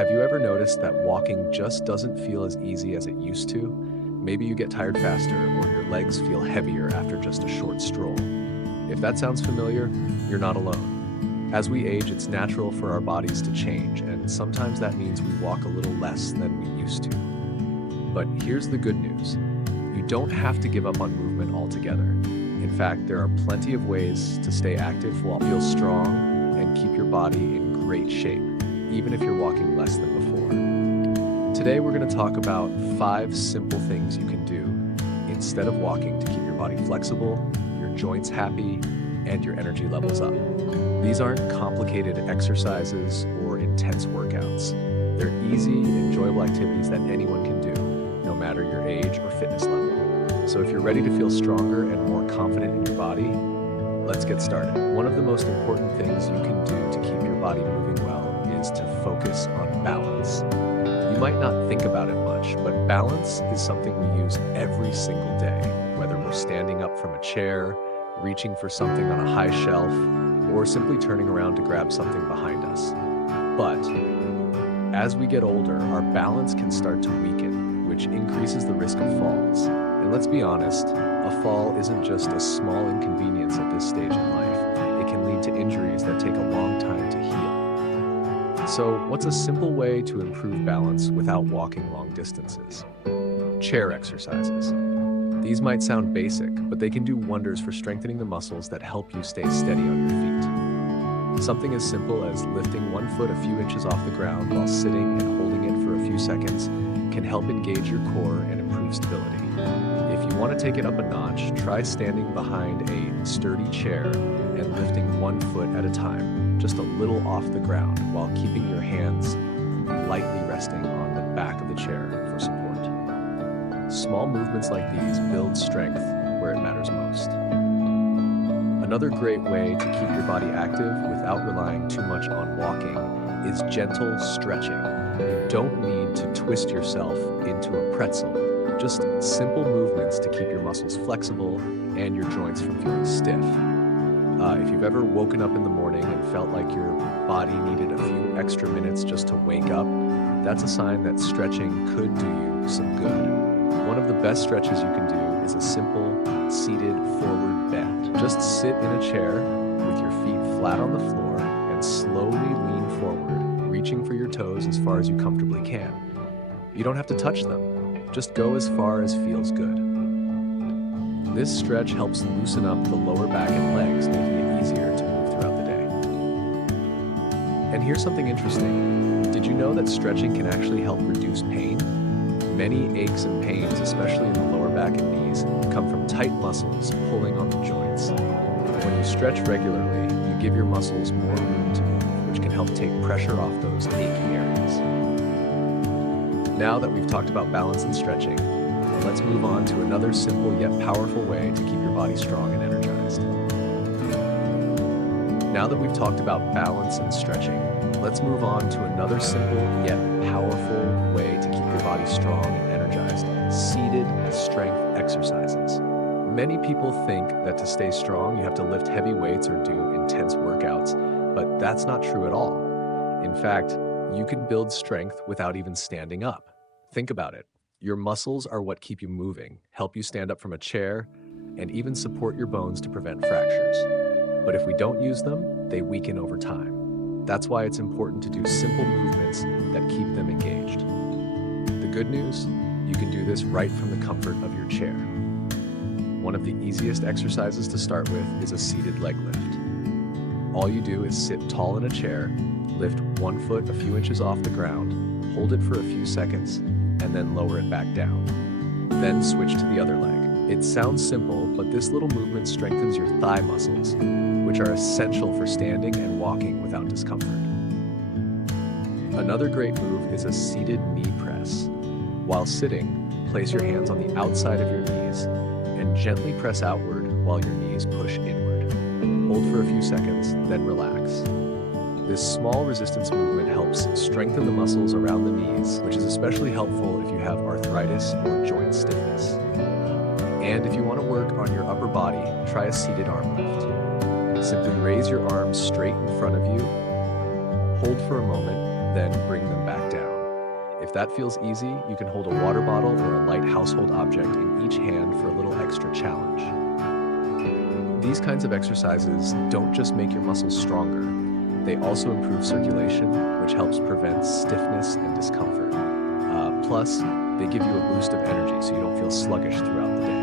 Have you ever noticed that walking just doesn't feel as easy as it used to? Maybe you get tired faster or your legs feel heavier after just a short stroll. If that sounds familiar, you're not alone. As we age, it's natural for our bodies to change, and sometimes that means we walk a little less than we used to. But here's the good news. You don't have to give up on movement altogether. In fact, there are plenty of ways to stay active while feel strong and keep your body in great shape, even if you're walking less than before. Today, we're going to talk about 5 simple things you can do instead of walking to keep your body flexible, your joints happy, and your energy levels up. These aren't complicated exercises or intense workouts. They're easy, enjoyable activities that anyone can do, no matter your age or fitness level. So if you're ready to feel stronger and more confident in your body, let's get started. One of the most important things you can do to keep your body moving well is to focus on balance. You might not think about it much, but balance is something we use every single day, whether we're standing up from a chair, reaching for something on a high shelf, or simply turning around to grab something behind us. But as we get older, our balance can start to weaken, which increases the risk of falls. And let's be honest, a fall isn't just a small inconvenience at this stage in life. It can lead to injuries that take a long time to heal. So, what's a simple way to improve balance without walking long distances? Chair exercises. These might sound basic, but they can do wonders for strengthening the muscles that help you stay steady on your feet. Something as simple as lifting one foot a few inches off the ground while sitting and holding it for a few seconds can help engage your core and improve stability. If you want to take it up a notch, try standing behind a sturdy chair and lifting one foot at a time, just a little off the ground, while keeping your hands lightly resting on the back of the chair for support. Small movements like these build strength where it matters most. Another great way to keep your body active without relying too much on walking is gentle stretching. You don't need to twist yourself into a pretzel. Just simple movements to keep your muscles flexible and your joints from feeling stiff. If you've ever woken up in the morning and felt like your body needed a few extra minutes just to wake up, that's a sign that stretching could do you some good. One of the best stretches you can do is a simple seated forward bend. Just sit in a chair with your feet flat on the floor and slowly lean forward, reaching for your toes as far as you comfortably can. You don't have to touch them. Just go as far as feels good. This stretch helps loosen up the lower back and legs, making it easier to move throughout the day. And here's something interesting. Did you know that stretching can actually help reduce pain? Many aches and pains, especially in the lower back and knees, come from tight muscles pulling on the joints. When you stretch regularly, you give your muscles more room to move, which can help take pressure off those aching areas. Now that we've talked about balance and stretching, let's move on to another simple yet powerful way to keep your body strong and energized. Now that we've talked about balance and stretching, let's move on to another simple yet powerful way to keep your body strong and energized: seated strength exercises. Many people think that to stay strong, you have to lift heavy weights or do intense workouts, but that's not true at all. In fact, you can build strength without even standing up. Think about it. Your muscles are what keep you moving, help you stand up from a chair, and even support your bones to prevent fractures. But if we don't use them, they weaken over time. That's why it's important to do simple movements that keep them engaged. The good news? You can do this right from the comfort of your chair. One of the easiest exercises to start with is a seated leg lift. All you do is sit tall in a chair, lift one foot a few inches off the ground, hold it for a few seconds, and then lower it back down. Then switch to the other leg. It sounds simple, but this little movement strengthens your thigh muscles, which are essential for standing and walking without discomfort. Another great move is a seated knee press. While sitting, place your hands on the outside of your knees and gently press outward while your knees push inward. Hold for a few seconds, then relax. This small resistance movement helps strengthen the muscles around the knees, which is especially helpful if you have arthritis or joint stiffness. And if you want to work on your upper body, try a seated arm lift. Simply raise your arms straight in front of you, hold for a moment, then bring them back down. If that feels easy, you can hold a water bottle or a light household object in each hand for a little extra challenge. These kinds of exercises don't just make your muscles stronger, they also improve circulation, which helps prevent stiffness and discomfort. Plus, they give you a boost of energy so you don't feel sluggish throughout the day.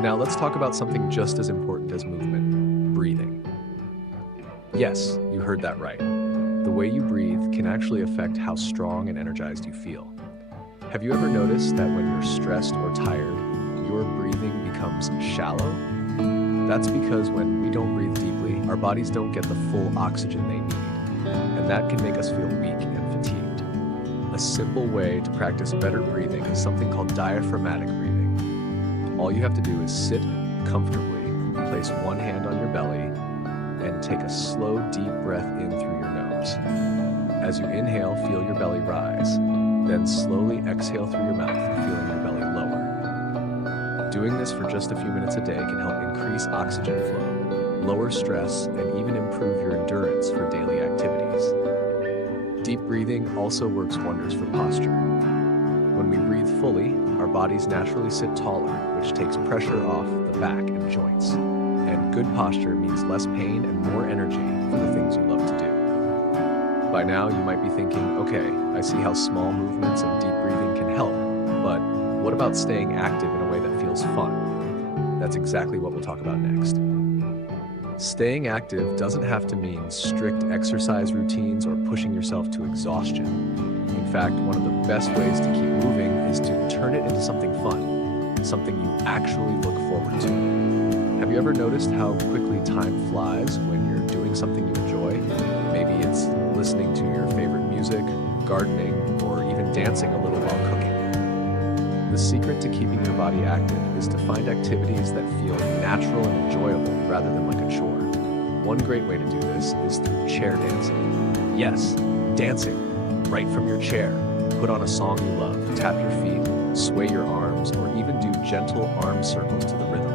Now let's talk about something just as important as movement: breathing. Yes, you heard that right. The way you breathe can actually affect how strong and energized you feel. Have you ever noticed that when you're stressed or tired, your breathing becomes shallow? That's because when we don't breathe deeply, our bodies don't get the full oxygen they need, and that can make us feel weak and fatigued. A simple way to practice better breathing is something called diaphragmatic breathing. All you have to do is sit comfortably, place one hand on your belly, and take a slow, deep breath in through your nose. As you inhale, feel your belly rise, then slowly exhale through your mouth, feeling your belly lower. Doing this for just a few minutes a day can help increase oxygen flow, lower stress, and even improve your endurance for daily activities. Deep breathing also works wonders for posture. When we breathe fully, our bodies naturally sit taller, which takes pressure off the back and joints. And good posture means less pain and more energy for the things you love to do. By now, you might be thinking, okay, I see how small movements and deep breathing can help, but what about staying active in a way that feels fun? That's exactly what we'll talk about next. Staying active doesn't have to mean strict exercise routines or pushing yourself to exhaustion. In fact, one of the best ways to keep moving is to turn it into something fun, something you actually look forward to. Have you ever noticed how quickly time flies when you're doing something you enjoy? Maybe it's listening to your favorite music, gardening, or even dancing a little while cooking. The secret to keeping your body active is to find activities that feel natural and enjoyable rather than like a chore. One great way to do this is through chair dancing. Yes, dancing right from your chair. Put on a song you love, tap your feet, sway your arms, or even do gentle arm circles to the rhythm.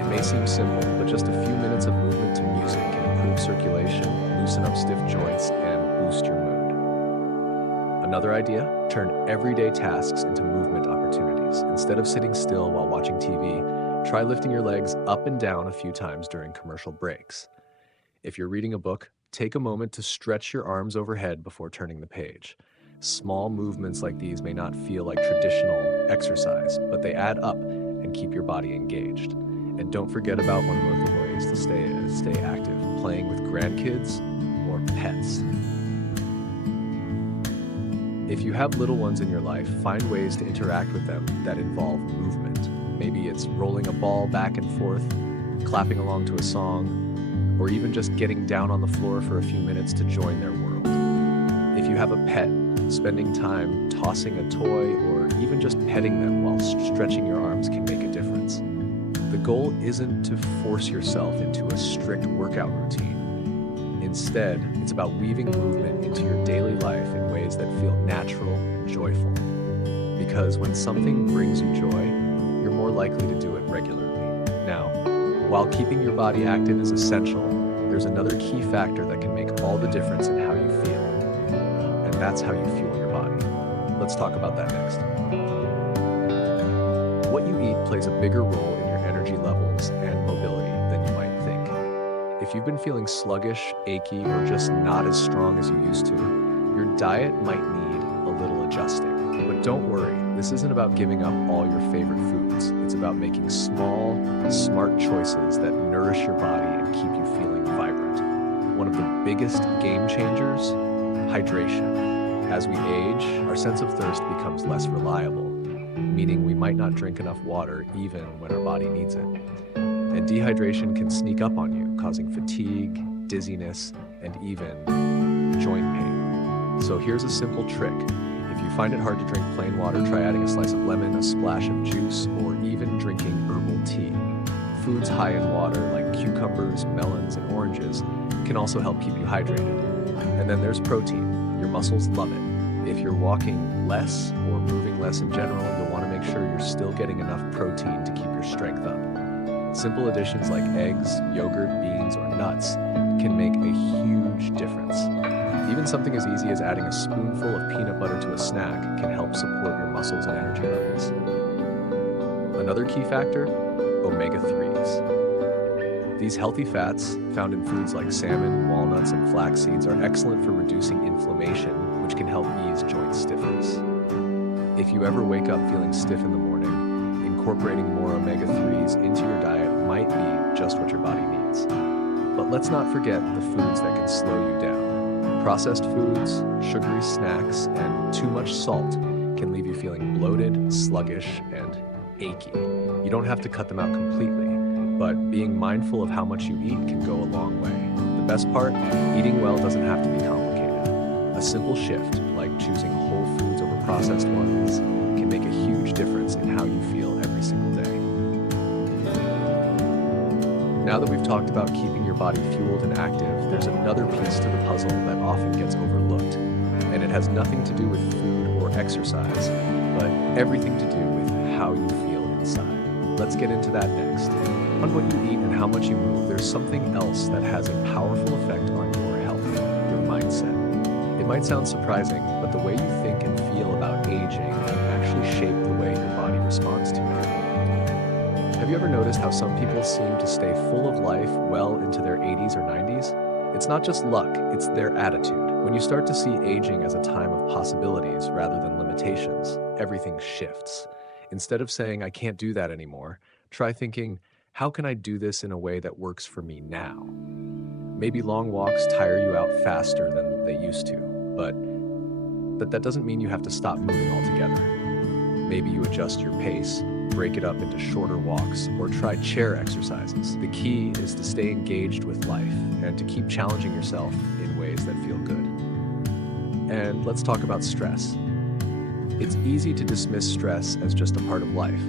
It may seem simple, but just a few minutes of movement to music can improve circulation, loosen up stiff joints, and boost your mood. Another idea? Turn everyday tasks into movement opportunities. Instead of sitting still while watching TV, try lifting your legs up and down a few times during commercial breaks. If you're reading a book, take a moment to stretch your arms overhead before turning the page. Small movements like these may not feel like traditional exercise, but they add up and keep your body engaged. And don't forget about one of the ways to stay active: playing with grandkids or pets. If you have little ones in your life, find ways to interact with them that involve movement. Maybe it's rolling a ball back and forth, clapping along to a song, or even just getting down on the floor for a few minutes to join their world. If you have a pet, spending time tossing a toy or even just petting them while stretching your arms can make a difference. The goal isn't to force yourself into a strict workout routine. Instead, it's about weaving movement into your daily life in ways that feel natural and joyful. Because when something brings you joy, you're more likely to do it regularly. Now, while keeping your body active is essential, there's another key factor that can make all the difference in how you feel. And that's how you fuel your body. Let's talk about that next. What you eat plays a bigger role in your energy levels and mobility than you might think. If you've been feeling sluggish, achy, or just not as strong as you used to, your diet might need a little adjusting. But don't worry, this isn't about giving up all your favorite foods. It's about making small, smart choices that nourish your body and keep you feeling vibrant. One of the biggest game changers: hydration. As we age, our sense of thirst becomes less reliable, meaning we might not drink enough water even when our body needs it. And dehydration can sneak up on you, causing fatigue, dizziness, and even joint pain. So here's a simple trick. If you find it hard to drink plain water, try adding a slice of lemon, a splash of juice, or even drinking herbal tea. Foods high in water, like cucumbers, melons, and oranges, can also help keep you hydrated. And then there's protein. Your muscles love it. If you're walking less or moving less in general, you'll want to make sure you're still getting enough protein to keep your strength up. Simple additions like eggs, yogurt, beans, or nuts can make a huge difference. Even something as easy as adding a spoonful of peanut butter to a snack can help support your muscles and energy levels. Another key factor, omega-3s. These healthy fats, found in foods like salmon, walnuts, and flax seeds, are excellent for reducing inflammation, which can help ease joint stiffness. If you ever wake up feeling stiff in the morning, incorporating more omega-3s into your diet might be just what your body needs. But let's not forget the foods that can slow you down. Processed foods, sugary snacks, and too much salt can leave you feeling bloated, sluggish, and achy. You don't have to cut them out completely, but being mindful of how much you eat can go a long way. The best part, eating well doesn't have to be complicated. A simple shift, like choosing whole foods over processed ones, can make a huge difference in how you feel every single day. Now that we've talked about keeping your body fueled and active, there's another piece to the puzzle that often gets overlooked. And it has nothing to do with food or exercise, but everything to do with how you feel inside. Let's get into that next. On what you eat and how much you move, there's something else that has a powerful effect on your health, your mindset. It might sound surprising, but the way you think and feel about aging can actually shape the way your body responds to it. Have you ever noticed how some people seem to stay full of life well into their 80s or 90s? It's not just luck, it's their attitude. When you start to see aging as a time of possibilities rather than limitations, everything shifts. Instead of saying, I can't do that anymore, try thinking, how can I do this in a way that works for me now? Maybe long walks tire you out faster than they used to, but that doesn't mean you have to stop moving altogether. Maybe you adjust your pace, break it up into shorter walks, or try chair exercises. The key is to stay engaged with life and to keep challenging yourself in ways that feel good. And let's talk about stress. It's easy to dismiss stress as just a part of life,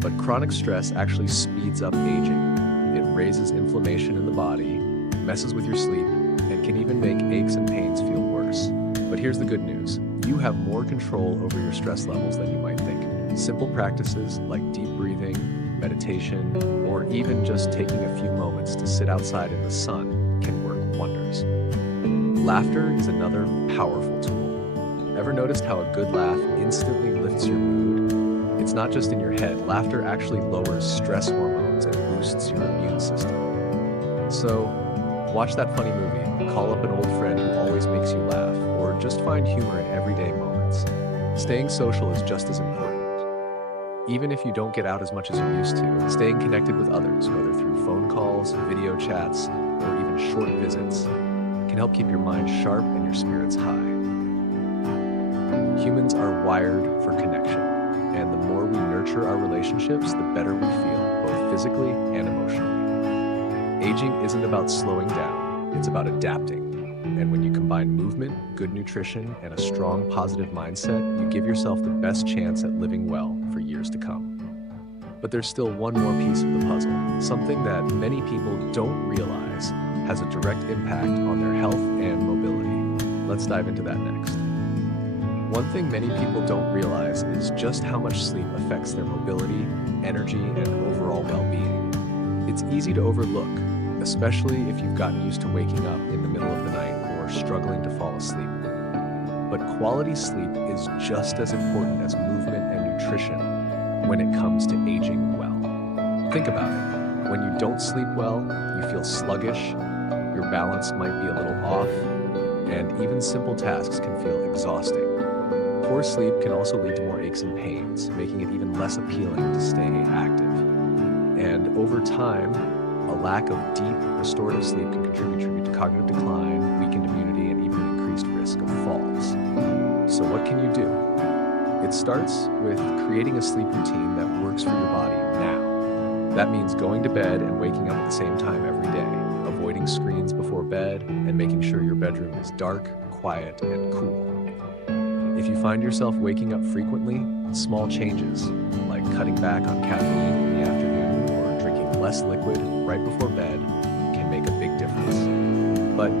but chronic stress actually speeds up aging. It raises inflammation in the body, messes with your sleep, and can even make aches and pains feel worse. But here's the good news. You have more control over your stress levels than you might think. Simple practices like deep breathing, meditation, or even just taking a few moments to sit outside in the sun can work wonders. Laughter is another powerful tool. Ever noticed how a good laugh instantly lifts your mood? It's not just in your head. Laughter actually lowers stress hormones and boosts your immune system. So, watch that funny movie, call up an old friend who always makes you laugh, or just find humor in everyday moments. Staying social is just as important. Even if you don't get out as much as you used to, staying connected with others, whether through phone calls, video chats, or even short visits, can help keep your mind sharp and your spirits high. Humans are wired for connection, and the more we nurture our relationships, the better we feel, both physically and emotionally. Aging isn't about slowing down, it's about adapting. And when you combine movement, good nutrition, and a strong positive mindset, you give yourself the best chance at living well for years to come. But there's still one more piece of the puzzle, something that many people don't realize has a direct impact on their health and mobility. Let's dive into that next. One thing many people don't realize is just how much sleep affects their mobility, energy, and overall well-being. It's easy to overlook, especially if you've gotten used to waking up in the middle of the night or struggling to fall asleep. But quality sleep is just as important as movement and nutrition when it comes to aging well. Think about it. When you don't sleep well, you feel sluggish, your balance might be a little off, and even simple tasks can feel exhausting. Poor sleep can also lead to more aches and pains, making it even less appealing to stay active. And over time, a lack of deep, restorative sleep can contribute to cognitive decline, weakened immunity, and even an increased risk of falls. So what can you do? It starts with creating a sleep routine that works for your body now. That means going to bed and waking up at the same time every day, avoiding screens before bed, and making sure your bedroom is dark, quiet, and cool. If you find yourself waking up frequently, small changes, like cutting back on caffeine in the afternoon or drinking less liquid right before bed, can make a big difference. But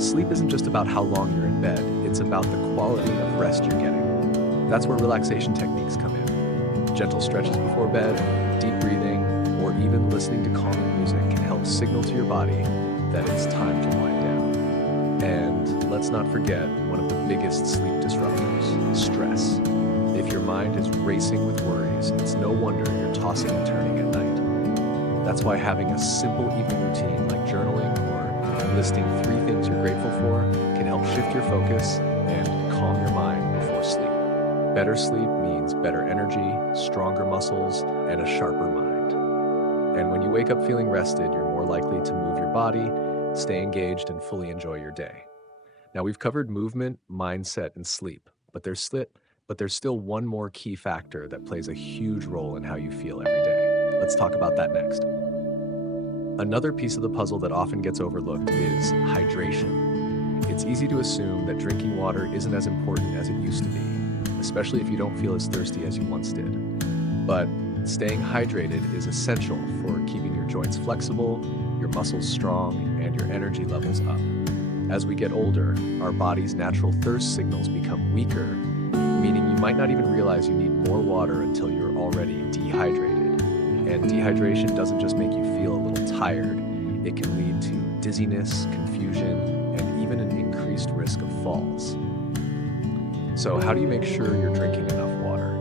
sleep isn't just about how long you're in bed, it's about the quality of rest you're getting. That's where relaxation techniques come in. Gentle stretches before bed, deep breathing, or even listening to calming music can help signal to your body that it's time to wind down. And let's let's not forget one of the biggest sleep disruptors, stress. If your mind is racing with worries, it's no wonder you're tossing and turning at night. That's why having a simple evening routine like journaling or listing 3 things you're grateful for can help shift your focus and calm your mind before sleep. Better sleep means better energy, stronger muscles, and a sharper mind. And when you wake up feeling rested, you're more likely to move your body, stay engaged, and fully enjoy your day. Now, we've covered movement, mindset, and sleep, but there's still one more key factor that plays a huge role in how you feel every day. Let's talk about that next. Another piece of the puzzle that often gets overlooked is hydration. It's easy to assume that drinking water isn't as important as it used to be, especially if you don't feel as thirsty as you once did. But staying hydrated is essential for keeping your joints flexible, your muscles strong, and your energy levels up. As we get older, our body's natural thirst signals become weaker, meaning you might not even realize you need more water until you're already dehydrated. And dehydration doesn't just make you feel a little tired, it can lead to dizziness, confusion, and even an increased risk of falls. So how do you make sure you're drinking enough water?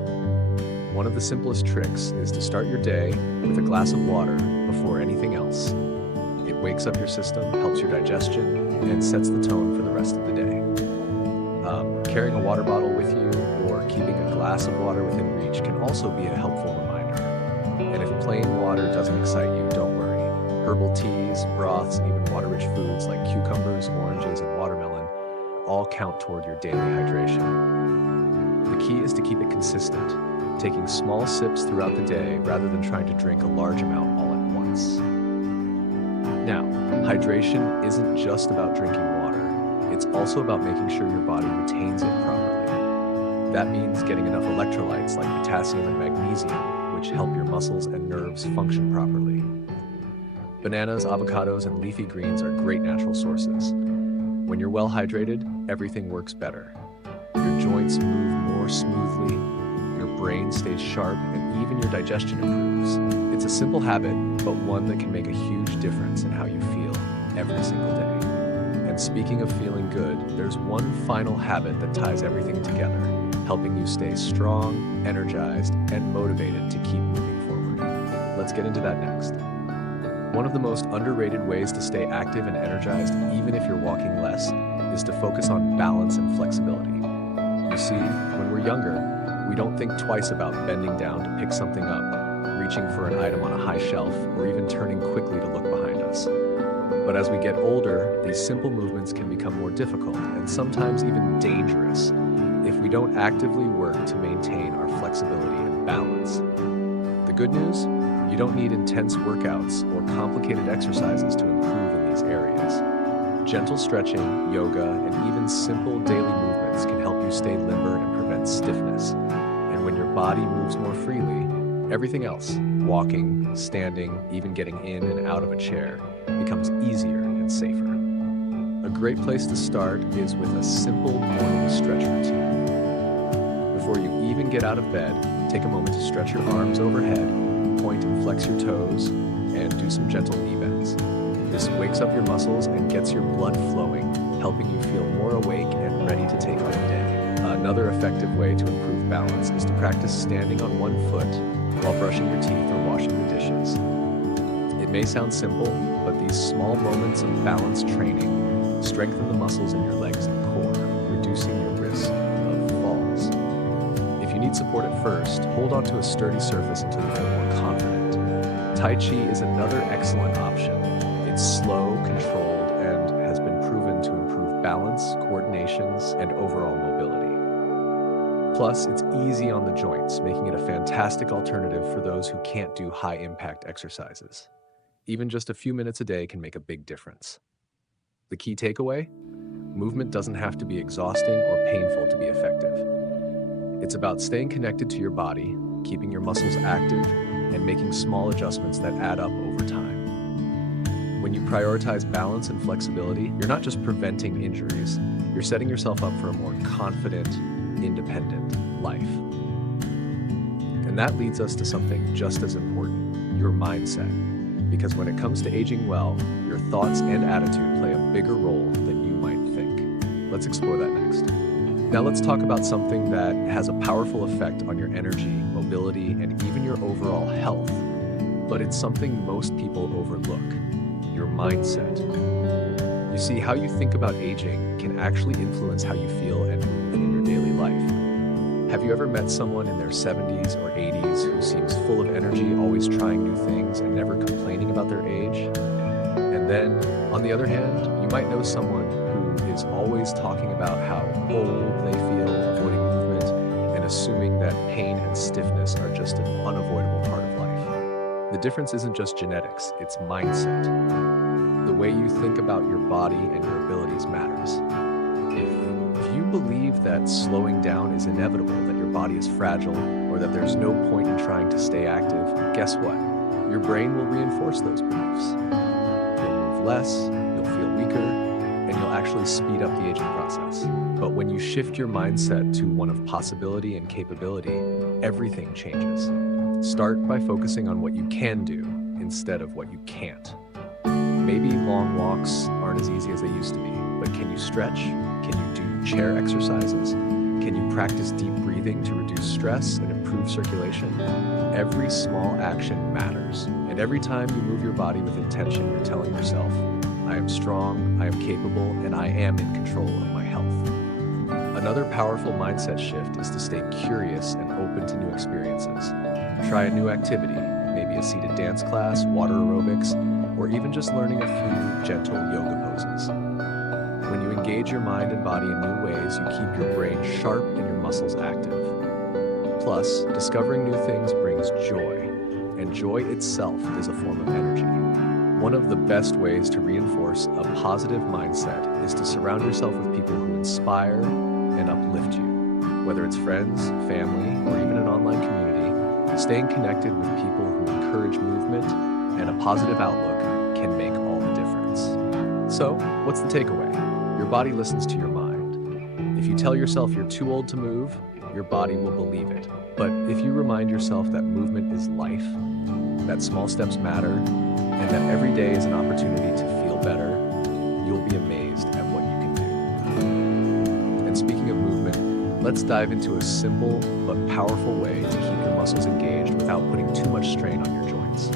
One of the simplest tricks is to start your day with a glass of water before anything else. It wakes up your system, helps your digestion, and sets the tone for the rest of the day. Carrying a water bottle with you or keeping a glass of water within reach can also be a helpful reminder. And if plain water doesn't excite you, don't worry. Herbal teas, broths, and even water-rich foods like cucumbers, oranges, and watermelon all count toward your daily hydration. The key is to keep it consistent, taking small sips throughout the day rather than trying to drink a large amount all at once. Now, hydration isn't just about drinking water. It's also about making sure your body retains it properly. That means getting enough electrolytes like potassium and magnesium, which help your muscles and nerves function properly. Bananas, avocados, and leafy greens are great natural sources. When you're well hydrated, everything works better. Your joints move more smoothly, your brain stays sharp, and even your digestion improves. It's a simple habit, but one that can make a huge difference in how you feel every single day. And speaking of feeling good, there's one final habit that ties everything together, helping you stay strong, energized, and motivated to keep moving forward. Let's get into that next. One of the most underrated ways to stay active and energized, even if you're walking less, is to focus on balance and flexibility. You see, when we're younger, we don't think twice about bending down to pick something up, reaching for an item on a high shelf, or even turning quickly to look behind us. But as we get older, these simple movements can become more difficult and sometimes even dangerous if we don't actively work to maintain our flexibility and balance. The good news? You don't need intense workouts or complicated exercises to improve in these areas. Gentle stretching, yoga, and even simple daily movements can help you stay limber and prevent stiffness. And when your body moves more freely, everything else, walking, standing, even getting in and out of a chair, becomes easier and safer. A great place to start is with a simple morning stretch routine. Before you even get out of bed, take a moment to stretch your arms overhead, point and flex your toes, and do some gentle knee bends. This wakes up your muscles and gets your blood flowing, helping you feel more awake and ready to take on the day. Another effective way to improve balance is to practice standing on one foot while brushing your teeth or washing the dishes. It may sound simple, but these small moments of balance training strengthen the muscles in your legs and core, reducing your risk of falls. If you need support at first, hold onto a sturdy surface until you feel more confident. Tai Chi is another excellent option. It's slow, controlled, and has been proven to improve balance, coordinations, and overall mobility. Plus, it's easy on the joints, making it a fantastic alternative for those who can't do high-impact exercises. Even just a few minutes a day can make a big difference. The key takeaway? Movement doesn't have to be exhausting or painful to be effective. It's about staying connected to your body, keeping your muscles active, and making small adjustments that add up over time. When you prioritize balance and flexibility, you're not just preventing injuries, you're setting yourself up for a more confident, independent life. And that leads us to something just as important, your mindset. Because when it comes to aging well, your thoughts and attitude play a bigger role than you might think. Let's explore that next. Now let's talk about something that has a powerful effect on your energy, mobility, and even your overall health. But it's something most people overlook: your mindset. You see, how you think about aging can actually influence how you feel and move in your daily life. Have you ever met someone in their 70s or 80s who seems full of energy, always trying new things and never complaining about their age? And then, on the other hand, you might know someone who is always talking about how old they feel, avoiding movement, and assuming that pain and stiffness are just an unavoidable part of life. The difference isn't just genetics, it's mindset. The way you think about your body and your abilities matters. If you believe that slowing down is inevitable, that your body is fragile, or that there's no point in trying to stay active, guess what? Your brain will reinforce those beliefs. You'll move less, you'll feel weaker, and you'll actually speed up the aging process. But when you shift your mindset to one of possibility and capability, everything changes. Start by focusing on what you can do instead of what you can't. Maybe long walks aren't as easy as they used to be, but can you stretch? Can you do chair exercises? Can you practice deep breathing to reduce stress and improve circulation? Every small action matters, and every time you move your body with intention, you're telling yourself, I am strong, I am capable, and I am in control of my health. Another powerful mindset shift is to stay curious and open to new experiences. Try a new activity, maybe a seated dance class, water aerobics, or even just learning a few gentle yoga poses. When you engage your mind and body in new ways, you keep your brain sharp and your muscles active. Plus, discovering new things brings joy, and joy itself is a form of energy. One of the best ways to reinforce a positive mindset is to surround yourself with people who inspire and uplift you. Whether it's friends, family, or even an online community, staying connected with people who encourage movement and a positive outlook can make all the difference. So, what's the takeaway? Your body listens to your mind. If you tell yourself you're too old to move, your body will believe it. But if you remind yourself that movement is life, that small steps matter, and that every day is an opportunity to feel better, you'll be amazed at what you can do. And speaking of movement, let's dive into a simple but powerful way to keep your muscles engaged without putting too much strain on your joints.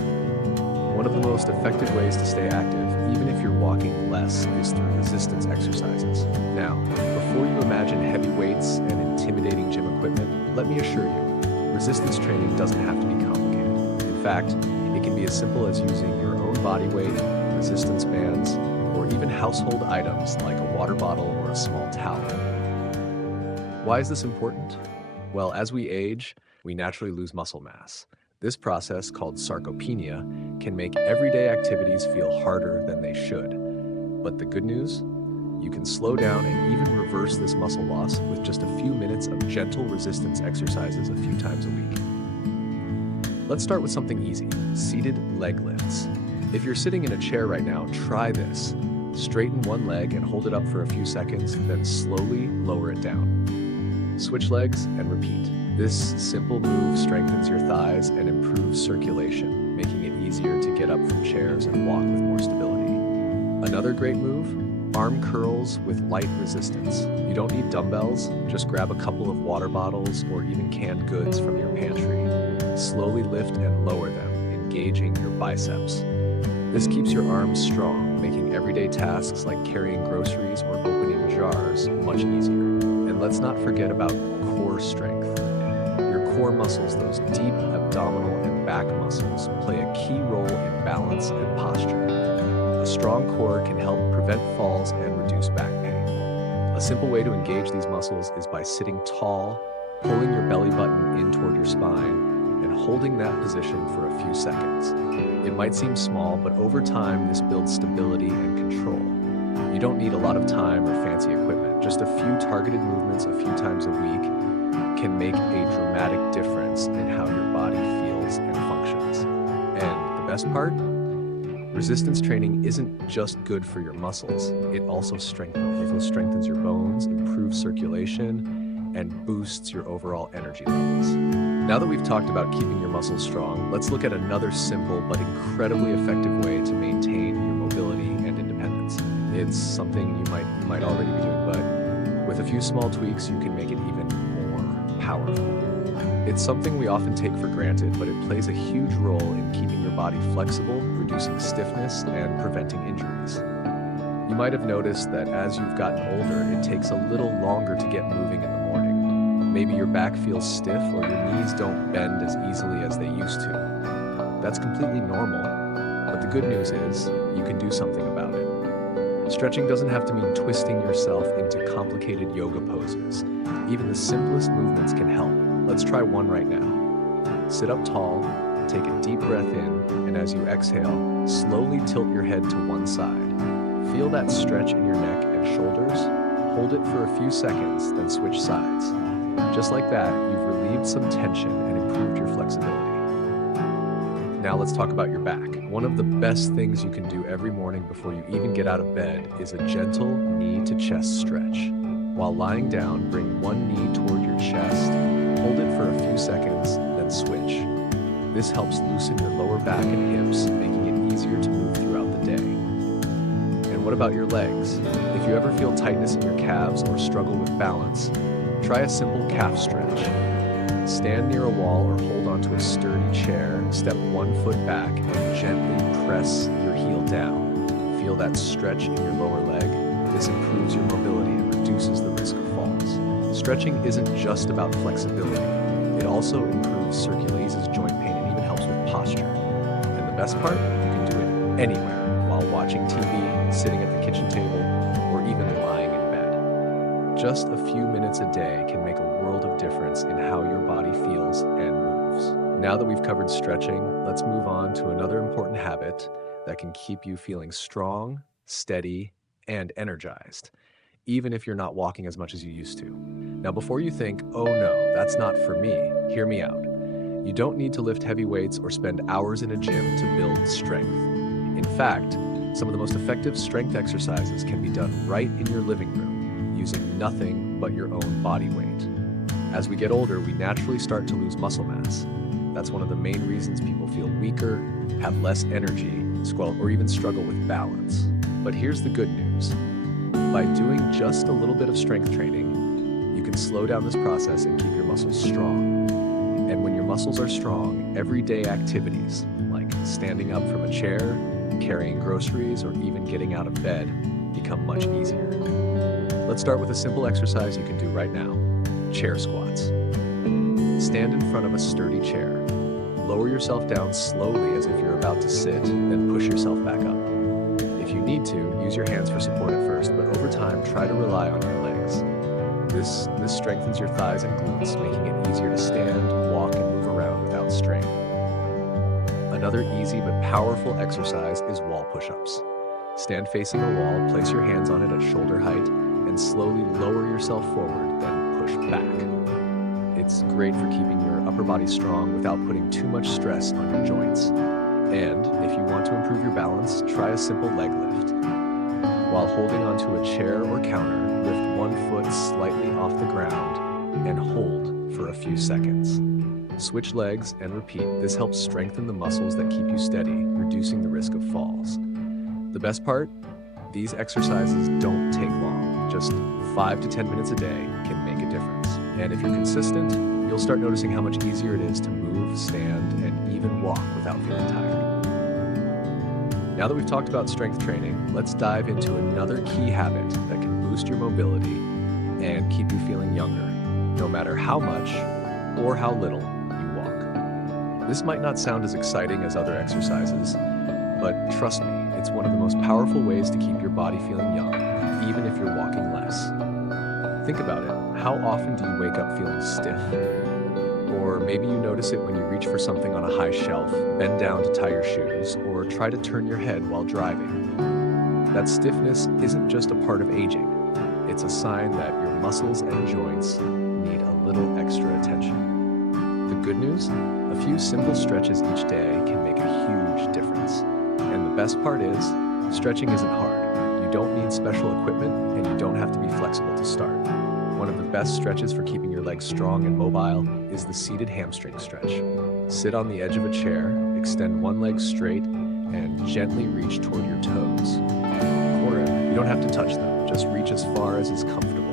One of the most effective ways to stay active, even if you're walking less, is through resistance exercises. Now, before you imagine heavy weights and intimidating gym equipment, let me assure you, resistance training doesn't have to be complicated. In fact, it can be as simple as using your own body weight, resistance bands, or even household items like a water bottle or a small towel. Why is this important? Well, as we age, we naturally lose muscle mass. This process, called sarcopenia, can make everyday activities feel harder than they should. But the good news? You can slow down and even reverse this muscle loss with just a few minutes of gentle resistance exercises a few times a week. Let's start with something easy: seated leg lifts. If you're sitting in a chair right now, try this. Straighten one leg and hold it up for a few seconds, then slowly lower it down. Switch legs and repeat. This simple move strengthens your thighs and improves circulation, making it easier to get up from chairs and walk with more stability. Another great move: arm curls with light resistance. You don't need dumbbells, just grab a couple of water bottles or even canned goods from your pantry. Slowly lift and lower them, engaging your biceps. This keeps your arms strong, making everyday tasks like carrying groceries or opening jars much easier. And let's not forget about core strength. Core muscles, those deep abdominal and back muscles, play a key role in balance and posture. A strong core can help prevent falls and reduce back pain. A simple way to engage these muscles is by sitting tall, pulling your belly button in toward your spine, and holding that position for a few seconds. It might seem small, but over time, this builds stability and control. You don't need a lot of time or fancy equipment. Just a few targeted movements a few times a week can make a dramatic difference in how your body feels and functions. And the best part? Resistance training isn't just good for your muscles, it also strengthens your bones, improves circulation, and boosts your overall energy levels. Now that we've talked about keeping your muscles strong, let's look at another simple but incredibly effective way to maintain your mobility and independence. It's something you might already be doing, but With a few small tweaks, you can make it even more powerful. It's something we often take for granted, but it plays a huge role in keeping your body flexible, reducing stiffness, and preventing injuries. You might have noticed that as you've gotten older, it takes a little longer to get moving in the morning. Maybe your back feels stiff or your knees don't bend as easily as they used to. That's completely normal, but the good news is you can do something about it. Stretching doesn't have to mean twisting yourself into complicated yoga poses. Even the simplest movements can help. Let's try one right now. Sit up tall, take a deep breath in, and as you exhale, slowly tilt your head to one side. Feel that stretch in your neck and shoulders. Hold it for a few seconds, then switch sides. Just like that, you've relieved some tension and improved your flexibility. Now let's talk about your back. One of the best things you can do every morning before you even get out of bed is a gentle knee to chest stretch. While lying down, bring one knee toward your chest, hold it for a few seconds, then switch. This helps loosen your lower back and hips, making it easier to move throughout the day. And what about your legs? If you ever feel tightness in your calves or struggle with balance, try a simple calf stretch. Stand near a wall or hold onto a sturdy chair, step one foot back, and gently press your heel down. Feel that stretch in your lower leg? This improves your mobility and reduces the risk of falls. Stretching isn't just about flexibility. It also improves circulation, joint pain, and even helps with posture. And the best part? You can do it anywhere, while watching TV, sitting at the kitchen table, or even lying in bed. Just a few minutes a day can make a world of difference in how your body feels and moves. Now that we've covered stretching, let's move on to another important habit that can keep you feeling strong, steady, and energized, even if you're not walking as much as you used to. Now, before you think, oh no, that's not for me, hear me out. You don't need to lift heavy weights or spend hours in a gym to build strength. In fact, some of the most effective strength exercises can be done right in your living room, using nothing but your own body weight. As we get older, we naturally start to lose muscle mass. That's one of the main reasons people feel weaker, have less energy, or even struggle with balance. But here's the good news. By doing just a little bit of strength training, you can slow down this process and keep your muscles strong. And when your muscles are strong, everyday activities, like standing up from a chair, carrying groceries, or even getting out of bed, become much easier. Let's start with a simple exercise you can do right now. Chair squats. Stand in front of a sturdy chair. Lower yourself down slowly as if you're about to sit, then push yourself back up. If you need to, use your hands for support at first, but over time, try to rely on your legs. This strengthens your thighs and glutes, making it easier to stand, walk, and move around without strain. Another easy but powerful exercise is wall push-ups. Stand facing a wall, place your hands on it at shoulder height, and slowly lower yourself forward, then push back. It's great for keeping your upper body strong without putting too much stress on your joints. And if you want to improve your balance, try a simple leg lift. While holding onto a chair or counter, lift one foot slightly off the ground and hold for a few seconds. Switch legs and repeat. This helps strengthen the muscles that keep you steady, reducing the risk of falls. The best part? These exercises don't take long. Just 5 to 10 minutes a day can make a difference. And if you're consistent, you'll start noticing how much easier it is to move, stand, and even walk without feeling tired. Now that we've talked about strength training, let's dive into another key habit that can boost your mobility and keep you feeling younger, no matter how much or how little you walk. This might not sound as exciting as other exercises, but trust me, it's one of the most powerful ways to keep your body feeling young, even if you're walking less. Think about it. How often do you wake up feeling stiff? Or maybe you notice it when you reach for something on a high shelf, bend down to tie your shoes, or try to turn your head while driving. That stiffness isn't just a part of aging. It's a sign that your muscles and joints need a little extra attention. The good news? A few simple stretches each day can make a huge difference. And the best part is, stretching isn't hard. You don't need special equipment, and you don't have to be flexible to start. One of the best stretches for keeping your legs strong and mobile is the seated hamstring stretch. Sit on the edge of a chair, extend one leg straight, and gently reach toward your toes. Or you don't have to touch them, just reach as far as is comfortable.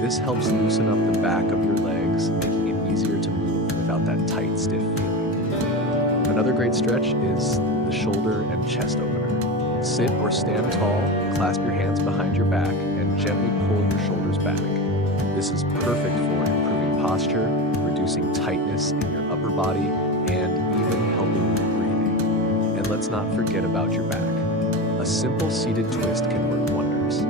This helps loosen up the back of your legs, making it easier to move without that tight, stiff feeling. Another great stretch is the shoulder and chest opener. Sit or stand tall, clasp your hands behind your back, and gently pull your shoulders back. This is perfect for improving posture, reducing tightness in your upper body, and even helping with breathing. And let's not forget about your back. A simple seated twist can work wonders.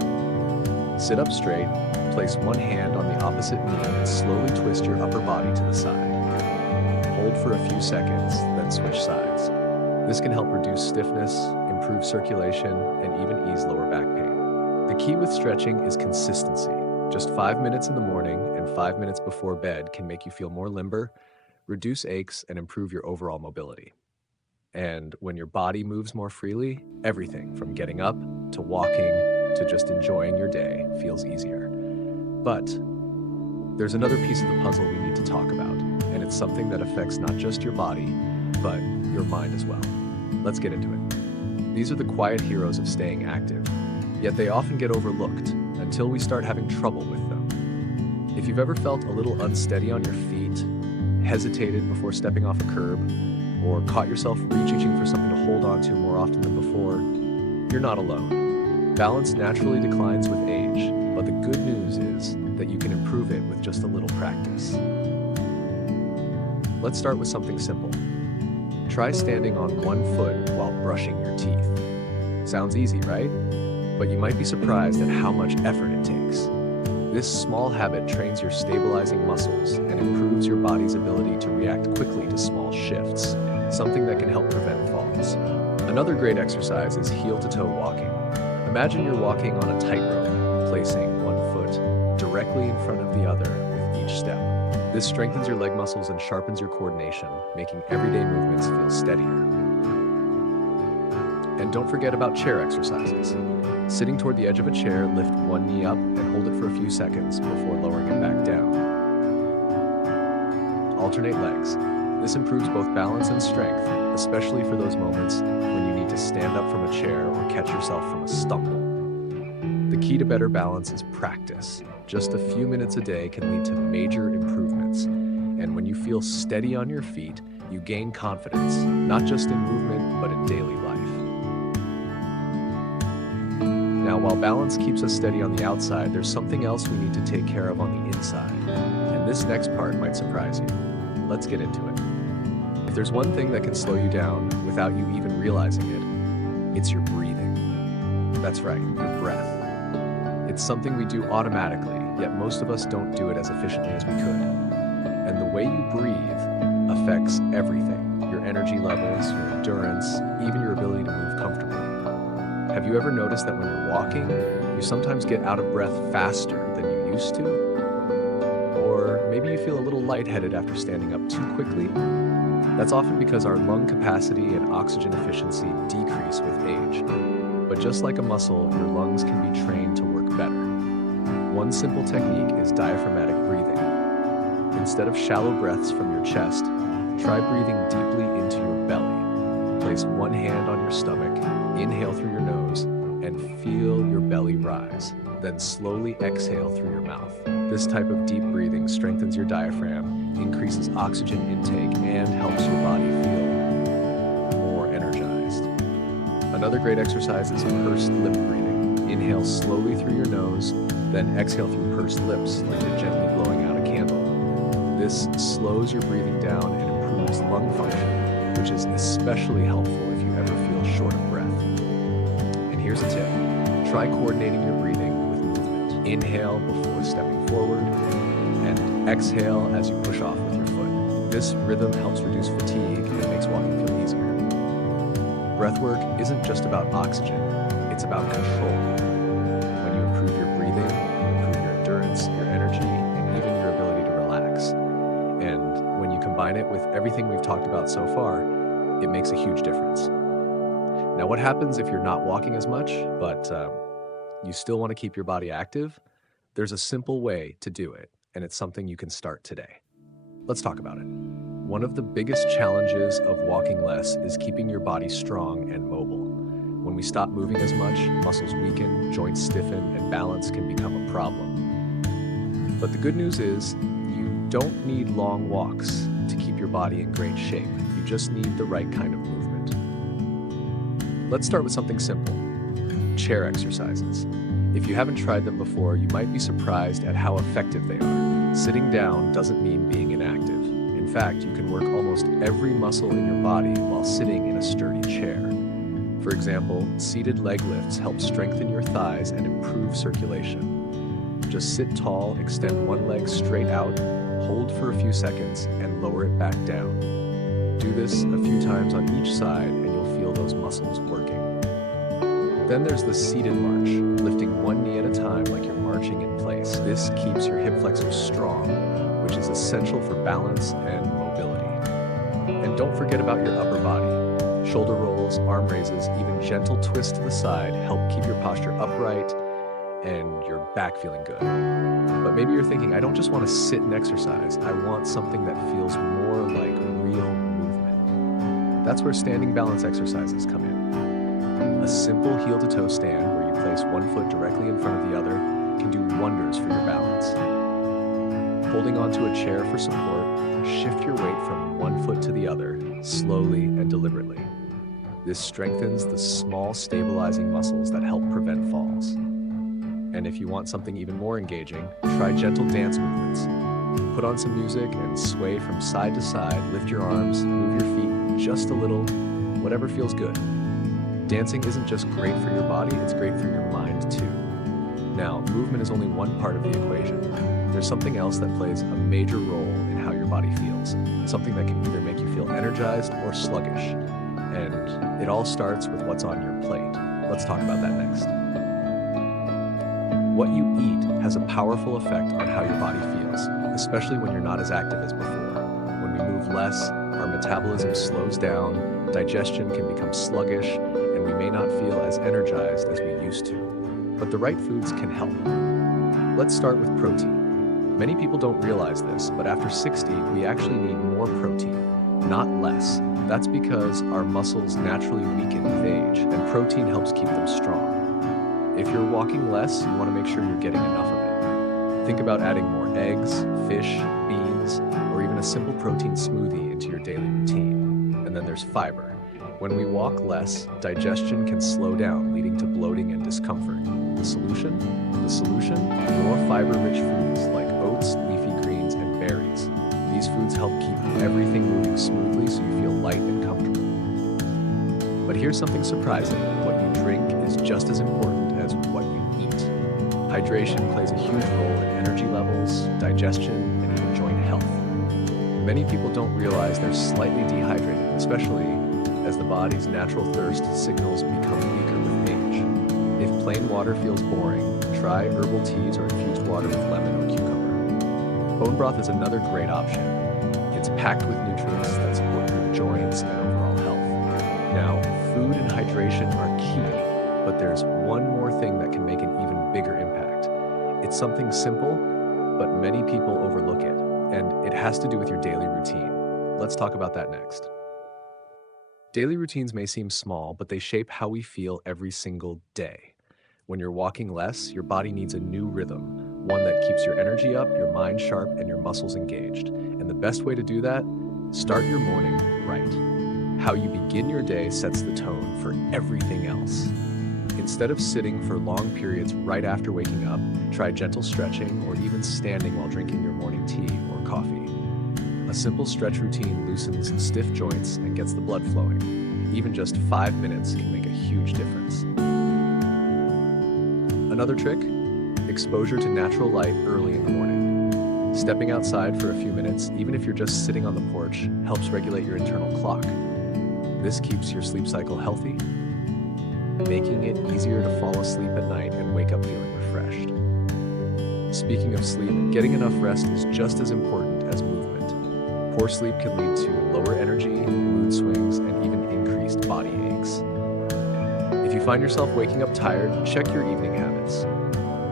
Sit up straight, place one hand on the opposite knee, and slowly twist your upper body to the side. Hold for a few seconds, then switch sides. This can help reduce stiffness, improve circulation, and even ease lower back pain. The key with stretching is consistency. Just 5 minutes in the morning and 5 minutes before bed can make you feel more limber, reduce aches, and improve your overall mobility. And when your body moves more freely, everything from getting up to walking to just enjoying your day feels easier. But there's another piece of the puzzle we need to talk about, and it's something that affects not just your body, but your mind as well. Let's get into it. These are the quiet heroes of staying active, yet they often get overlooked until we start having trouble with them. If you've ever felt a little unsteady on your feet, hesitated before stepping off a curb, or caught yourself reaching for something to hold on to more often than before, you're not alone. Balance naturally declines with age, but the good news is that you can improve it with just a little practice. Let's start with something simple. Try standing on one foot while brushing your teeth. Sounds easy, right? But you might be surprised at how much effort it takes. This small habit trains your stabilizing muscles and improves your body's ability to react quickly to small shifts, something that can help prevent falls. Another great exercise is heel-to-toe walking. Imagine you're walking on a tightrope, placing one foot directly in front of the other with each step. This strengthens your leg muscles and sharpens your coordination, making everyday movements feel steadier. And don't forget about chair exercises. Sitting toward the edge of a chair, lift one knee up and hold it for a few seconds before lowering it back down. Alternate legs. This improves both balance and strength, especially for those moments when you need to stand up from a chair or catch yourself from a stumble. The key to better balance is practice. Just a few minutes a day can lead to major improvements. And when you feel steady on your feet, you gain confidence, not just in movement, but in daily life. Now, while balance keeps us steady on the outside, there's something else we need to take care of on the inside. And this next part might surprise you. Let's get into it. If there's one thing that can slow you down without you even realizing it, it's your breathing. That's right, your breath. It's something we do automatically, yet most of us don't do it as efficiently as we could. And the way you breathe affects everything: your energy levels, your endurance, even your ability to move comfortably. Have you ever noticed that when you're walking, you sometimes get out of breath faster than you used to? Or maybe you feel a little lightheaded after standing up too quickly? That's often because our lung capacity and oxygen efficiency decrease with age. But just like a muscle, your lungs can be trained to work better. One simple technique is diaphragmatic breathing. Instead of shallow breaths from your chest, try breathing deeply into your belly. Place one hand on your stomach, inhale through your nose, and feel your belly rise. Then slowly exhale through your mouth. This type of deep breathing strengthens your diaphragm, increases oxygen intake, and helps your body feel more energized. Another great exercise is pursed lip breathing. Inhale slowly through your nose, then exhale through pursed lips like you're gently blowing out a candle. This slows your breathing down and improves lung function, which is especially helpful if you ever feel short of breath. And here's a tip. Try coordinating your breathing with movement. Inhale before stepping forward, and exhale as you push off with your foot. This rhythm helps reduce fatigue and makes walking feel easier. Breathwork isn't just about oxygen, it's about control. When you improve your breathing, you improve your endurance, your energy, and even your ability to relax. And when you combine it with everything we've talked about so far, it makes a huge difference. Now, what happens if you're not walking as much, but you still want to keep your body active? There's a simple way to do it, and it's something you can start today. Let's talk about it. One of the biggest challenges of walking less is keeping your body strong and mobile. When we stop moving as much, muscles weaken, joints stiffen, and balance can become a problem. But the good news is, you don't need long walks to keep your body in great shape. You just need the right kind of movement. Let's start with something simple: chair exercises. If you haven't tried them before, you might be surprised at how effective they are. Sitting down doesn't mean being inactive. In fact, you can work almost every muscle in your body while sitting in a sturdy chair. For example, seated leg lifts help strengthen your thighs and improve circulation. Just sit tall, extend one leg straight out, hold for a few seconds, and lower it back down. Do this a few times on each side, and you'll feel those muscles working. Then there's the seated march, lifting one knee at a time like you're marching in place. This keeps your hip flexors strong, which is essential for balance and mobility. And don't forget about your upper body. Shoulder rolls, arm raises, even gentle twists to the side help keep your posture upright and your back feeling good. But maybe you're thinking, I don't just want to sit and exercise, I want something that feels more like real movement. That's where standing balance exercises come in. A simple heel-to-toe stand where you place one foot directly in front of the other can do wonders for your balance. Holding onto a chair for support, shift your weight from one foot to the other, slowly and deliberately. This strengthens the small stabilizing muscles that help prevent falls. And if you want something even more engaging, try gentle dance movements. Put on some music and sway from side to side, lift your arms, move your feet just a little, whatever feels good. Dancing isn't just great for your body, it's great for your mind too. Now, movement is only one part of the equation. There's something else that plays a major role in how your body feels, something that can either make you feel energized or sluggish. And it all starts with what's on your plate. Let's talk about that next. What you eat has a powerful effect on how your body feels, especially when you're not as active as before. When we move less, our metabolism slows down, digestion can become sluggish, and we may not feel as energized as we used to. But the right foods can help. Let's start with protein. Many people don't realize this, but after 60, we actually need more protein, not less. That's because our muscles naturally weaken with age, and protein helps keep them strong. If you're walking less, you want to make sure you're getting enough of it. Think about adding more eggs, fish, beans, or even a simple protein smoothie into your daily routine. And then there's fiber. When we walk less, digestion can slow down, leading to bloating and discomfort. The solution? More fiber-rich foods like oats, leafy greens, and berries. These foods help keep everything moving smoothly so you feel light and comfortable. But here's something surprising. What you drink is just as important as what you eat. Hydration plays a huge role in energy levels, digestion, and even joint health. Many people don't realize they're slightly dehydrated, especially as the body's natural thirst signals become weaker with age. If plain water feels boring, try herbal teas or infused water with lemon or cucumber. Bone broth is another great option. It's packed with nutrients that support your joints and overall health. Now, food and hydration are key, but there's one more thing that can make an even bigger impact. It's something simple, but many people overlook it, and it has to do with your daily routine. Let's talk about that next. Daily routines may seem small, but they shape how we feel every single day. When you're walking less, your body needs a new rhythm, one that keeps your energy up, your mind sharp, and your muscles engaged. And the best way to do that? Start your morning right. How you begin your day sets the tone for everything else. Instead of sitting for long periods right after waking up, try gentle stretching or even standing while drinking your morning tea or coffee. A simple stretch routine loosens stiff joints and gets the blood flowing. Even just 5 minutes can make a huge difference. Another trick? Exposure to natural light early in the morning. Stepping outside for a few minutes, even if you're just sitting on the porch, helps regulate your internal clock. This keeps your sleep cycle healthy, making it easier to fall asleep at night and wake up feeling refreshed. Speaking of sleep, getting enough rest is just as important as movement. Poor sleep can lead to lower energy, mood swings, and even increased body aches. If you find yourself waking up tired, check your evening habits.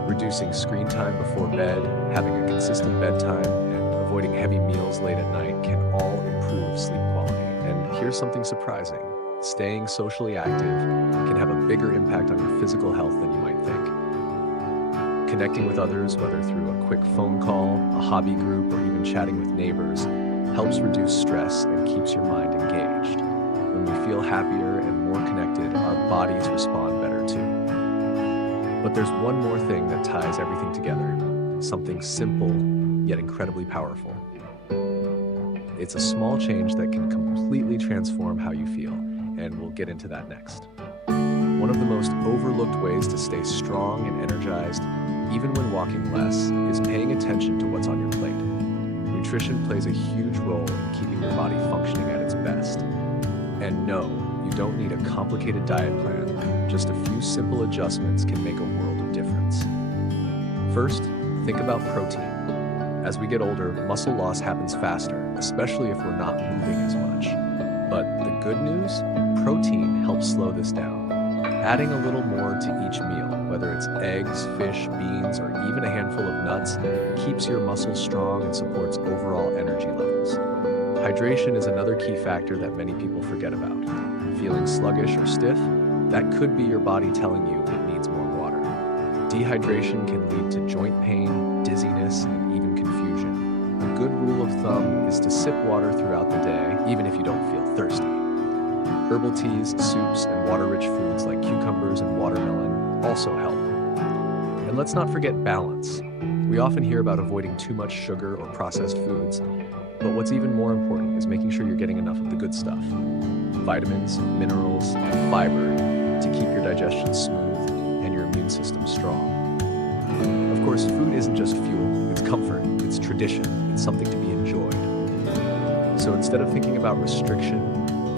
Reducing screen time before bed, having a consistent bedtime, and avoiding heavy meals late at night can all improve sleep quality. And here's something surprising. Staying socially active can have a bigger impact on your physical health than you might think. Connecting with others, whether through a quick phone call, a hobby group, or even chatting with neighbors, helps reduce stress and keeps your mind engaged. When we feel happier and more connected, our bodies respond better too. But there's one more thing that ties everything together, something simple yet incredibly powerful. It's a small change that can completely transform how you feel, and we'll get into that next. One of the most overlooked ways to stay strong and energized, even when walking less, is paying attention to what's on your plate. Nutrition plays a huge role in keeping your body functioning at its best. And no, you don't need a complicated diet plan. Just a few simple adjustments can make a world of difference. First, think about protein. As we get older, muscle loss happens faster, especially if we're not moving as much. But the good news? Protein helps slow this down. Adding a little more to each meal, whether it's eggs, fish, beans, or even a handful of nuts, keeps your muscles strong and supports overall energy levels. Hydration is another key factor that many people forget about. Feeling sluggish or stiff? That could be your body telling you it needs more water. Dehydration can lead to joint pain, dizziness, and even confusion. A good rule of thumb is to sip water throughout the day, even if you don't feel thirsty. Herbal teas, soups, and water-rich foods like cucumbers and watermelon also help. And let's not forget balance. We often hear about avoiding too much sugar or processed foods, but what's even more important is making sure you're getting enough of the good stuff. Vitamins, minerals, and fiber to keep your digestion smooth and your immune system strong. Of course, food isn't just fuel, it's comfort, it's tradition, it's something to be enjoyed. So instead of thinking about restriction,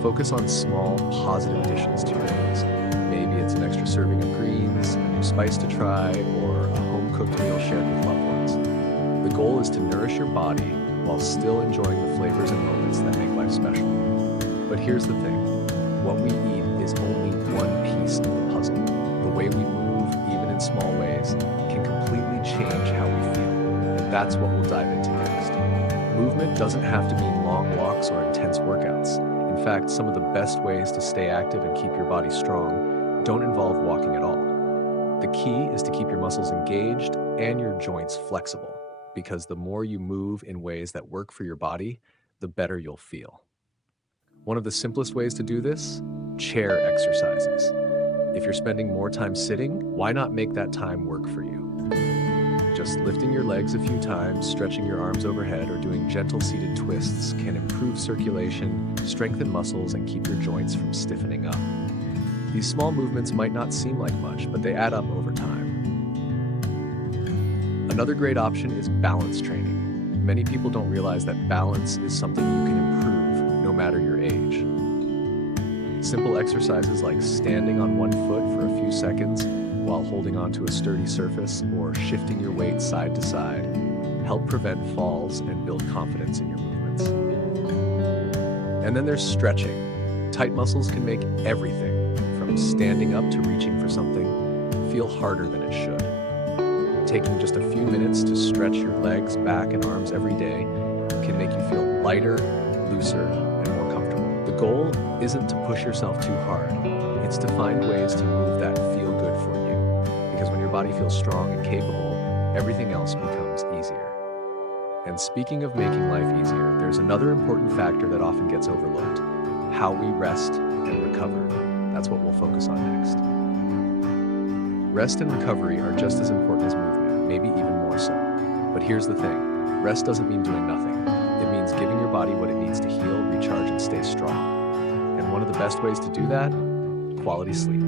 focus on small, positive additions to your meals. Maybe it's an extra serving of greens, a new spice to try, or a home-cooked meal shared with loved ones. The goal is to nourish your body while still enjoying the flavors and moments that make life special. But here's the thing, what we eat is only one piece of the puzzle. The way we move, even in small ways, can completely change how we feel, and that's what we'll dive into next. Movement doesn't have to mean long walks or intense workouts. In fact, some of the best ways to stay active and keep your body strong don't involve walking at all. The key is to keep your muscles engaged and your joints flexible, because the more you move in ways that work for your body, the better you'll feel. One of the simplest ways to do this? Chair exercises. If you're spending more time sitting, why not make that time work for you? Just lifting your legs a few times, stretching your arms overhead, or doing gentle seated twists can improve circulation, strengthen muscles, and keep your joints from stiffening up. These small movements might not seem like much, but they add up over time. Another great option is balance training. Many people don't realize that balance is something you can improve no matter your age. Simple exercises like standing on one foot for a few seconds while holding onto a sturdy surface or shifting your weight side to side help prevent falls and build confidence in your movements. And then there's stretching. Tight muscles can make everything, from standing up to reaching for something, feel harder than it should. Taking just a few minutes to stretch your legs, back, and arms every day can make you feel lighter, looser, and more comfortable. The goal isn't to push yourself too hard. It's to find ways to move that feel good for you. Because when your body feels strong and capable, everything else becomes easier. And speaking of making life easier, there's another important factor that often gets overlooked: how we rest and recover. That's what we'll focus on next. Rest and recovery are just as important as movement, maybe even more so. But here's the thing, rest doesn't mean doing nothing. It means giving your body what it needs to heal, recharge, and stay strong. And one of the best ways to do that? Quality sleep.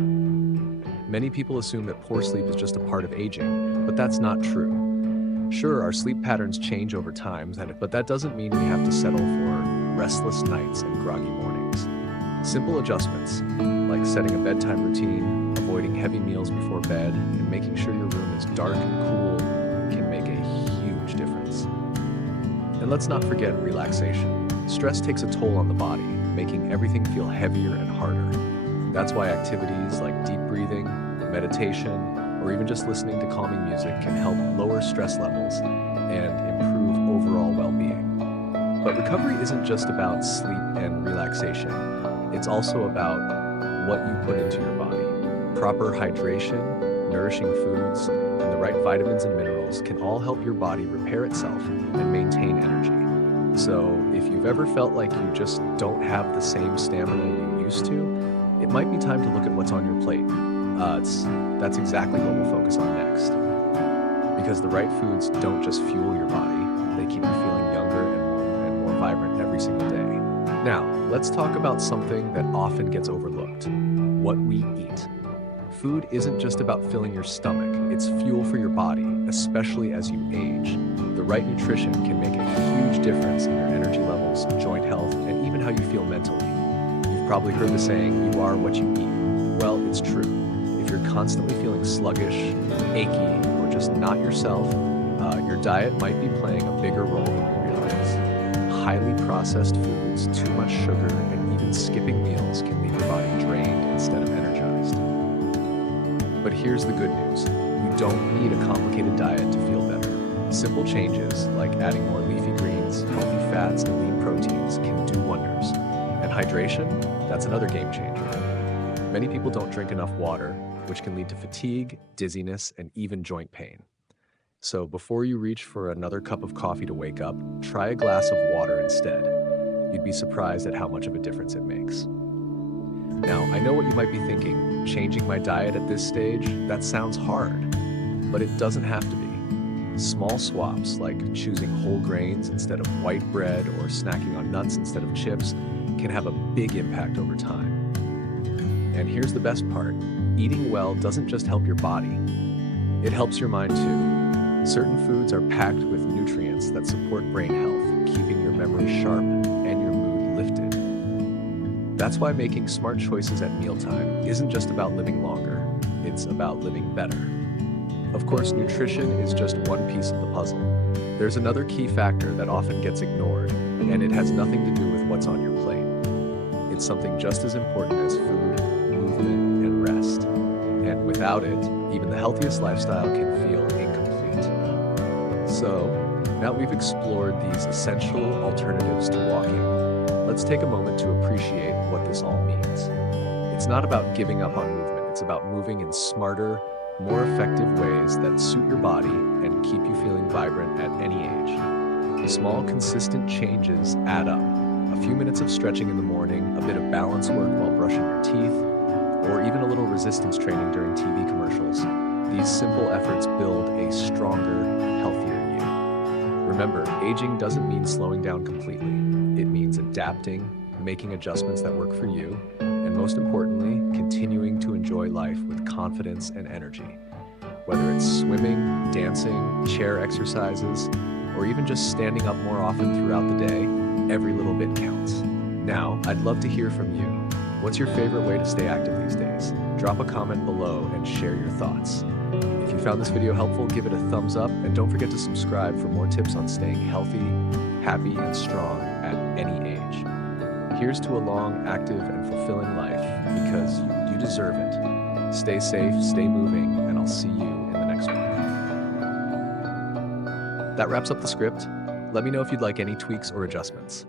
Many people assume that poor sleep is just a part of aging, but that's not true. Sure, our sleep patterns change over time, but that doesn't mean we have to settle for restless nights and groggy mornings. Simple adjustments, like setting a bedtime routine, avoiding heavy meals before bed, and making sure your room is dark and cool, can make a huge difference. And let's not forget relaxation. Stress takes a toll on the body, making everything feel heavier and harder. That's why activities like deep breathing, meditation, or even just listening to calming music can help lower stress levels and improve overall well-being. But recovery isn't just about sleep and relaxation. It's also about what you put into your body. Proper hydration, nourishing foods, and the right vitamins and minerals can all help your body repair itself and maintain energy. So, if you've ever felt like you just don't have the same stamina you used to, it might be time to look at what's on your plate. That's exactly what we'll focus on next. Because the right foods don't just fuel your body, they keep you feeling younger and more vibrant every single day. Now, let's talk about something that often gets overlooked: what we eat. Food isn't just about filling your stomach, it's fuel for your body, especially as you age. The right nutrition can make a huge difference in your energy levels, joint health, and even how you feel mentally. You've probably heard the saying, "You are what you eat." Well, it's true. If you're constantly feeling sluggish, achy, or just not yourself, your diet might be playing a bigger role than you realize. Highly processed foods, too much sugar, and even skipping meals can leave your body drained instead of energized. But here's the good news. You don't need a complicated diet to feel better. Simple changes, like adding more leafy greens, healthy fats, and lean proteins, can do wonders. And hydration, that's another game changer. Many people don't drink enough water, which can lead to fatigue, dizziness, and even joint pain. So before you reach for another cup of coffee to wake up, try a glass of water instead. You'd be surprised at how much of a difference it makes. Now, I know what you might be thinking: changing my diet at this stage? That sounds hard, but it doesn't have to be. Small swaps, like choosing whole grains instead of white bread or snacking on nuts instead of chips, can have a big impact over time. And here's the best part: eating well doesn't just help your body, it helps your mind too. Certain foods are packed with nutrients that support brain health, keeping your memory sharp and your mood lifted. That's why making smart choices at mealtime isn't just about living longer, it's about living better. Of course, nutrition is just one piece of the puzzle. There's another key factor that often gets ignored, and it has nothing to do with what's on your plate. It's something just as important as food, movement, and rest. And without it, even the healthiest lifestyle can feel incomplete. So, now we've explored these essential alternatives to walking, let's take a moment to appreciate what this all means. It's not about giving up on movement, it's about moving in smarter, more effective ways that suit your body and keep you feeling vibrant at any age. Small, consistent changes add up. A few minutes of stretching in the morning, a bit of balance work while brushing your teeth, or even a little resistance training during TV commercials. These simple efforts build a stronger, healthier you. Remember, aging doesn't mean slowing down completely. It means adapting, making adjustments that work for you, and most importantly, continuing to enjoy life with confidence and energy. Whether it's swimming, dancing, chair exercises, or even just standing up more often throughout the day, every little bit counts. Now, I'd love to hear from you. What's your favorite way to stay active these days? Drop a comment below and share your thoughts. If you found this video helpful, give it a thumbs up, and don't forget to subscribe for more tips on staying healthy, happy, and strong at any age. Here's to a long, active, and fulfilling life, because you deserve it. Stay safe, stay moving, and I'll see you in the next one. That wraps up the script. Let me know if you'd like any tweaks or adjustments.